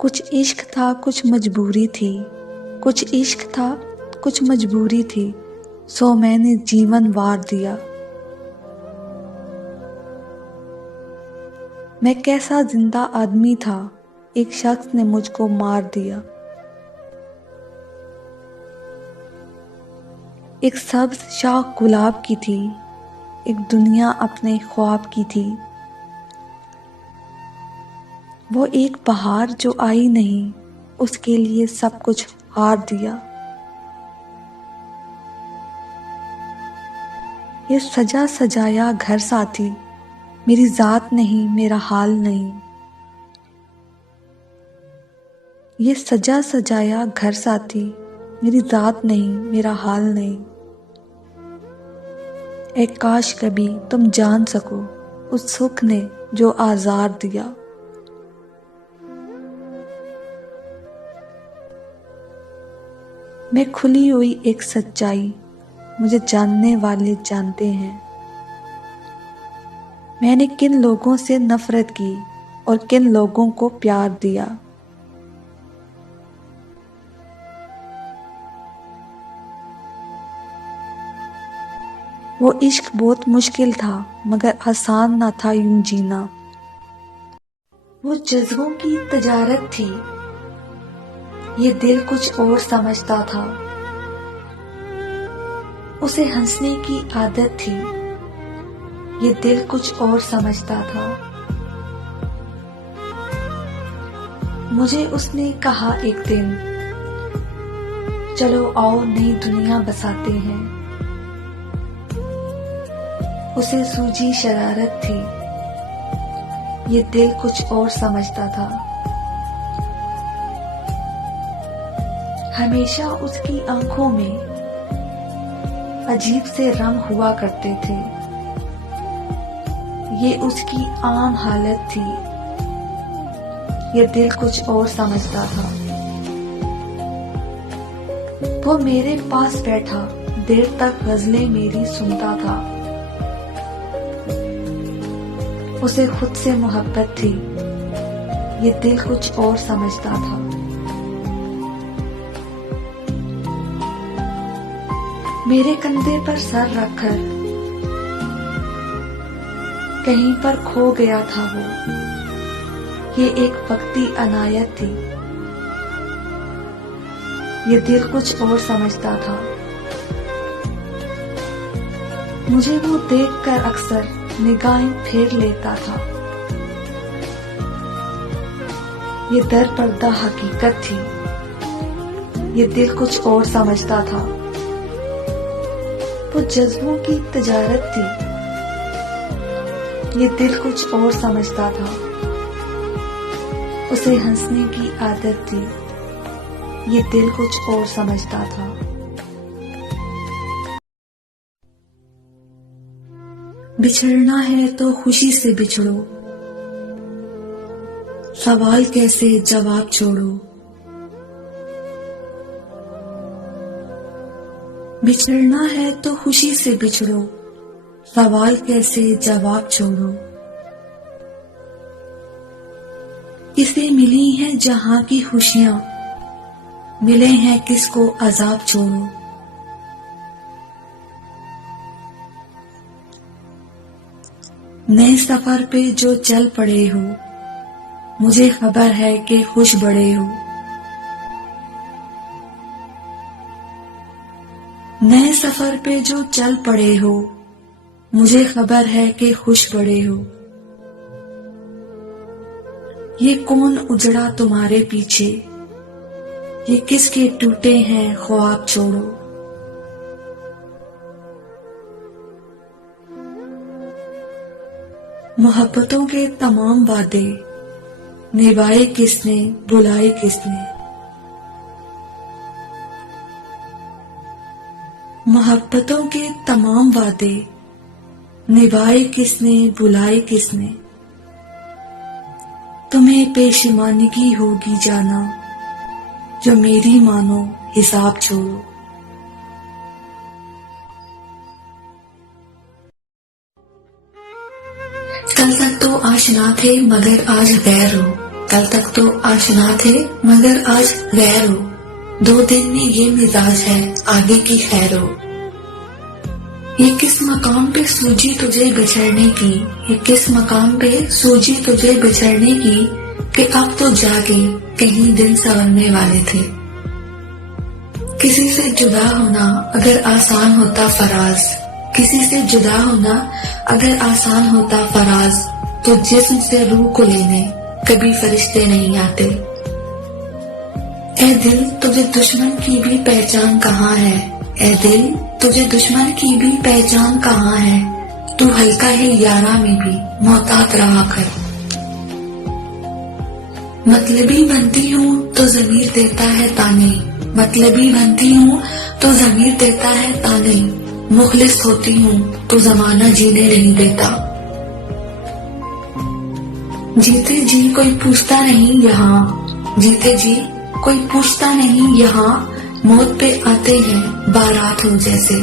कुछ इश्क था कुछ मजबूरी थी, कुछ इश्क था कुछ मजबूरी थी, सो मैंने जीवन वार दिया। मैं कैसा जिंदा आदमी था, एक शख्स ने मुझको मार दिया। एक सब्ज शाख गुलाब की थी, एक दुनिया अपने ख्वाब की थी। वो एक बहार जो आई नहीं, उसके लिए सब कुछ हार दिया। ये सजा सजाया घर साथी, मेरी जात नहीं मेरा हाल नहीं। ये सजा सजाया घर साथी, मेरी जात नहीं मेरा हाल नहीं। ए काश कभी तुम जान सको उस सुख ने जो आज़ार दिया। मैं खुली हुई एक सच्चाई, मुझे जानने वाले जानते हैं। मैंने किन लोगों से नफरत की और किन लोगों को प्यार दिया। वो इश्क बहुत मुश्किल था मगर आसान ना था यूं जीना। वो जज्बों की तजारत थी, ये दिल कुछ और समझता था। उसे हंसने की आदत थी, ये दिल कुछ और समझता था। मुझे उसने कहा एक दिन, चलो आओ नई दुनिया बसाते हैं। उसे सूझी शरारत थी, ये दिल कुछ और समझता था। हमेशा उसकी आंखों में अजीब से रंग हुआ करते थे, ये उसकी आम हालत थी, ये दिल कुछ और समझता था। वो मेरे पास बैठा देर तक गजलें मेरी सुनता था। उसे खुद से मोहब्बत थी, ये दिल कुछ और समझता था। मेरे कंधे पर सर रखकर कहीं पर खो गया था वो, ये एक वक्ती अनायत थी, ये दिल कुछ और समझता था। मुझे वो देखकर अक्सर निगाहें फेर लेता था, ये दर पर्दा हकीकत थी, ये दिल कुछ और समझता था। वो जज्बों की तजारत थी, ये दिल कुछ और समझता था। उसे हंसने की आदत थी, ये दिल कुछ और समझता था। बिछड़ना है तो खुशी से बिछड़ो, सवाल कैसे जवाब छोड़ो। बिछड़ना है तो खुशी से बिछड़ो, सवाल कैसे जवाब छोड़ो। किसे मिली हैं जहां की खुशियां, मिले हैं किसको अजाब छोड़ो। नए सफर पे जो चल पड़े हो, मुझे खबर है कि खुश बड़े हो। नए सफर पे जो चल पड़े हो, मुझे खबर है कि खुश बड़े हो। ये कौन उजड़ा तुम्हारे पीछे, ये किसके टूटे हैं ख्वाब छोड़ो। मोहब्बतों के तमाम वादे निभाए किसने, बुलाए किसने। मोहब्बतों के तमाम वादे निभाए किसने, बुलाए किसने। तुम्हें पेशेमानगी होगी जाना, जो मेरी मानो हिसाब छोड़ो। कल तक तो आशना थे मगर आज गैर हो, कल तक तो आशना थे मगर आज गैर हो। 2 दिन में ये मिजाज है, आगे की खैर हो। ये किस मकाम पे सूझी तुझे बिछड़ने की, ये किस मकाम पे सूझी तुझे बिछड़ने की, कि अब तो जाके कहीं दिन संवरने वाले थे। किसी से जुदा होना अगर आसान होता फराज, किसी से जुदा होना अगर आसान होता फराज, तो जिस्म से रूह को लेने कभी फरिश्ते नहीं आते। ए दिल तुझे दुश्मन की भी पहचान कहाँ है, ए दिल तुझे दुश्मन की भी पहचान कहाँ है, तू हल्का है यारा में भी मोहतात रहा कर। मतलबी बनती हूँ तो ज़मीर देता है ताने, मतलबी बनती हूँ तो ज़मीर देता है ताने, मुखलिस होती हूँ तो ज़माना जीने नहीं देता। जीते जी कोई पूछता नहीं यहाँ, जीते जी कोई पूछता नहीं यहाँ, मौत पे आते हैं बारात हो जैसे।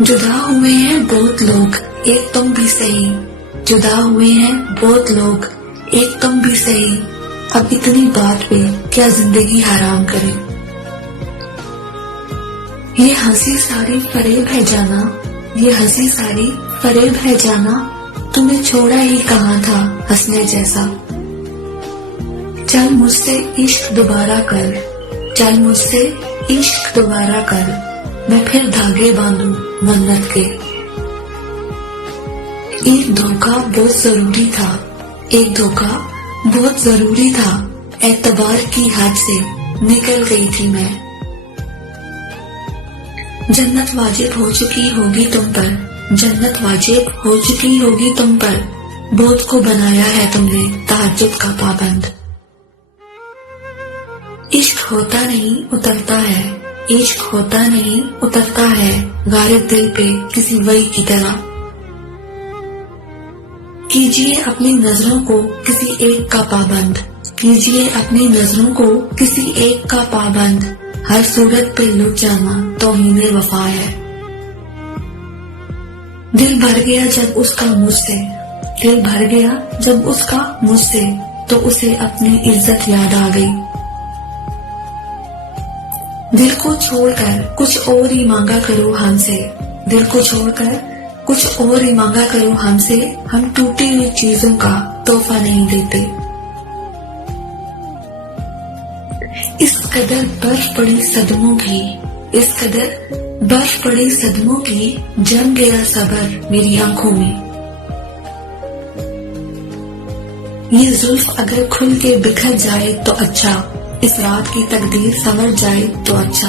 जुदा हुए हैं बहुत लोग एक तुम भी सही, जुदा हुए हैं बहुत लोग एक तुम भी सही, अब इतनी बात पे क्या जिंदगी हराम करे। ये हंसी सारी फरेब है जाना, ये हंसी सारी फरेब है जाना, तुम्हें छोड़ा ही कहाँ था हंसने जैसा। चल मुझसे इश्क दोबारा कर, चल मुझसे इश्क दोबारा कर, मैं फिर धागे बांधूं मन्नत के। एक धोखा बहुत जरूरी था, एक धोखा बहुत जरूरी था, एतबार की हद से निकल गई थी मैं। जन्नत वाजिब हो चुकी होगी तुम पर, जन्नत वाजिब हो चुकी होगी तुम पर, बहुत को बनाया है तुमने तहज्जुद का पाबंद। इश्क होता नहीं उतरता है, इश्क होता नहीं उतरता है, गालिब दिल पे किसी वही की तरह। कीजिए अपनी नजरों को किसी एक का पाबंद, कीजिए अपनी नजरों को किसी एक का पाबंद, हर सूरत पे लुट जाना तौहीने वफा है। दिल भर गया जब उसका मुझसे, दिल भर गया जब उसका मुझसे, तो उसे अपनी इज्जत याद आ गई। दिल को छोड़कर कुछ और ही मांगा करो हमसे, दिल को छोड़कर कुछ और ही मांगा करो हमसे, हम टूटी हुई चीजों का तोहफा नहीं देते। इस कदर बर्फ पड़ी सदमों की, इस कदर बर्फ पड़ी सदमों की, जम गया सबर मेरी आंखों में। ये जुल्फ अगर खुल के बिखर जाए तो अच्छा, इस रात की तकदीर समझ जाए तो अच्छा।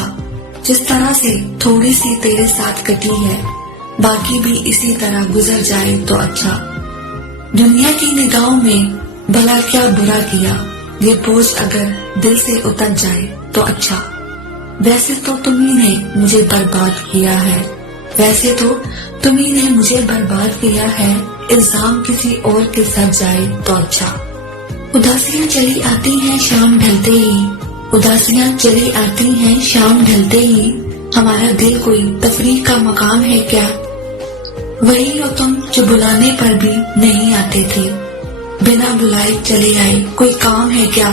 जिस तरह से थोड़ी सी तेरे साथ कटी है, बाकी भी इसी तरह गुजर जाए तो अच्छा। दुनिया की निगाहों में भला क्या बुरा किया, ये बोझ अगर दिल से उतर जाए तो अच्छा। वैसे तो तुम्ही ने मुझे बर्बाद किया है, वैसे तो तुम्ही ने मुझे बर्बाद किया है, इल्जाम किसी और के सर जाए तो अच्छा। उदासियां चली आती हैं शाम ढलते ही, उदासियां चली आती हैं शाम ढलते ही, हमारा दिल कोई तफरीह का मकाम है क्या। वही हो तुम जो बुलाने पर भी नहीं आते थे, बिना बुलाए चले आए, कोई काम है क्या।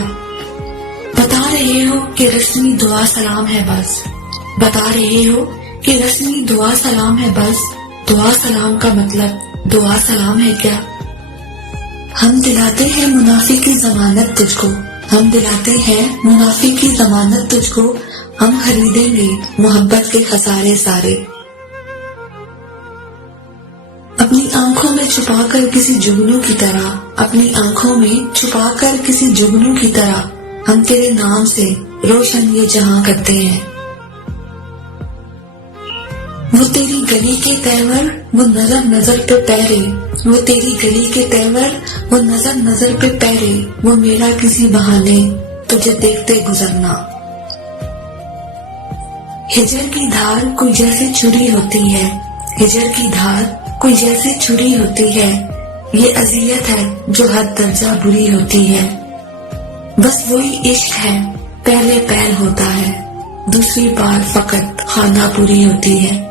बता रहे हो कि रस्मी दुआ सलाम है बस, बता रहे हो कि रस्मी दुआ सलाम है बस, दुआ सलाम का मतलब दुआ सलाम है क्या। हम दिलाते हैं मुनाफी की जमानत तुझको, हम दिलाते हैं मुनाफी की जमानत तुझको, हम खरीदेंगे मोहब्बत के खसारे सारे। अपनी आंखों में छुपाकर किसी जुगनू की तरह, अपनी आंखों में छुपाकर किसी जुगनू की तरह, हम तेरे नाम से रोशन ये जहां करते हैं। वो तेरी गली के तेवर वो नजर नजर पे पैरे, वो तेरी गली के तेवर वो नजर नजर पे पैरे, वो मेरा किसी बहाने तुझे देखते गुजरना। हिजर की धार कोई जैसे छुरी होती है, हिजर की धार कोई जैसे छुरी होती है, ये अजियत है जो हद दर्जा बुरी होती है। बस वही इश्क है पहले पैर होता है, दूसरी बार फकत खाना पूरी होती है।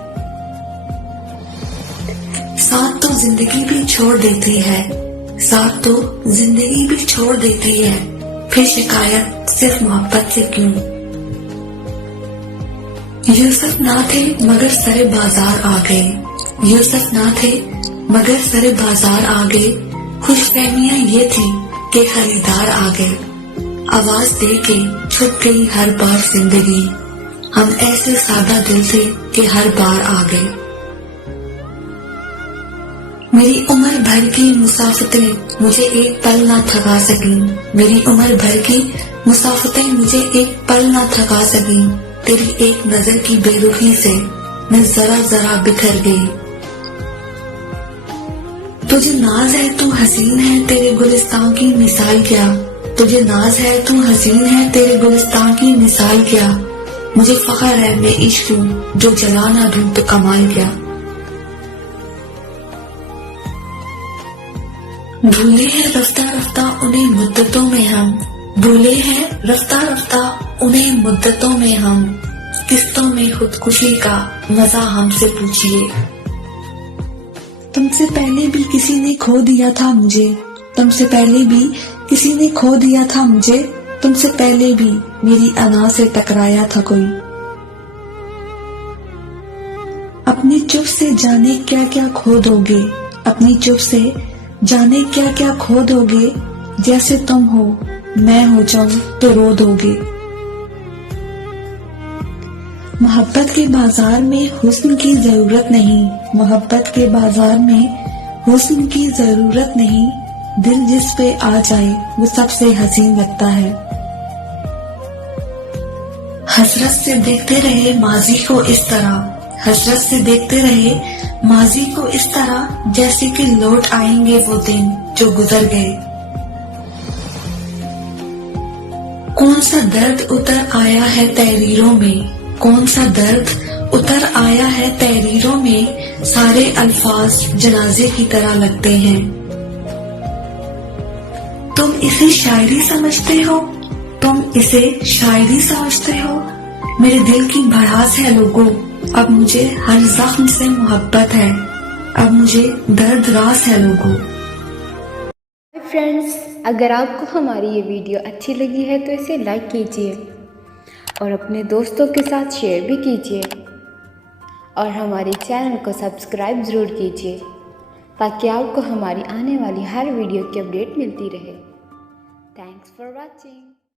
साथ तो जिंदगी भी छोड़ देती है, साथ तो जिंदगी भी छोड़ देती है, फिर शिकायत सिर्फ मोहब्बत से क्यों। यूसुफ ना थे मगर सरे बाजार आ गए, यूसुफ ना थे मगर सरे बाजार आ गए। खुशफहमियां ये थी कि खरीदार आ गए, आवाज दे के छुप गई हर बार जिंदगी। हम ऐसे सादा दिल थे कि हर बार आ गए। मेरी उम्र भर की मुसाफतें मुझे एक पल ना थका सकी, मेरी उम्र भर की मुसाफतें मुझे एक पल ना थका सकी। तेरी एक नजर की बेरुखी से मैं जरा जरा बिखर गई। तुझे नाज है तू हसीन है, तेरे गुलिस्तान की मिसाल क्या। तुझे नाज है तू हसीन है, तेरे गुलिस्तान की मिसाल क्या। मुझे फख्र है मैं इश्क हूँ, जो जला ना दूं तो कमाल क्या। भूले हैं रफ्ता रफ्ता उन्हें मुद्दतों में हम, भूले हैं रफ्ता रफ्ता उन्हें मुद्दतों में हम। किस्तों में खुदकुशी का मजा हमसे पूछिए। तुमसे पहले भी किसी ने खो दिया था मुझे, तुमसे पहले भी किसी ने खो दिया था मुझे। तुमसे पहले भी मेरी अना से टकराया था कोई। अपनी चुप से जाने क्या क्या खो दोगे, अपनी चुप से जाने क्या क्या खो दोगे। जैसे तुम हो मैं हो जाऊं तो रो दोगे। मोहब्बत के बाजार में हुस्न की जरूरत नहीं, मोहब्बत के बाजार में हुस्न की जरूरत नहीं। दिल जिस पे आ जाए वो सबसे हसीन लगता है। हसरत से देखते रहे माजी को इस तरह, हसरत से देखते रहे माजी को इस तरह, जैसे कि लौट आएंगे वो दिन जो गुजर गए। कौन सा दर्द उतर आया है तहरीरों में, कौन सा दर्द उतर आया है तहरीरों में। सारे अल्फाज जनाजे की तरह लगते हैं। तुम इसे शायरी समझते हो, तुम इसे शायरी समझते हो। मेरे दिल की भड़ास है लोगों, अब मुझे हर जख्म से मोहब्बत है, अब मुझे दर्द रास है लोगों। फ्रेंड्स, अगर आपको हमारी ये वीडियो अच्छी लगी है तो इसे लाइक कीजिए और अपने दोस्तों के साथ शेयर भी कीजिए और हमारे चैनल को सब्सक्राइब ज़रूर कीजिए ताकि आपको हमारी आने वाली हर वीडियो की अपडेट मिलती रहे। Thanks for watching.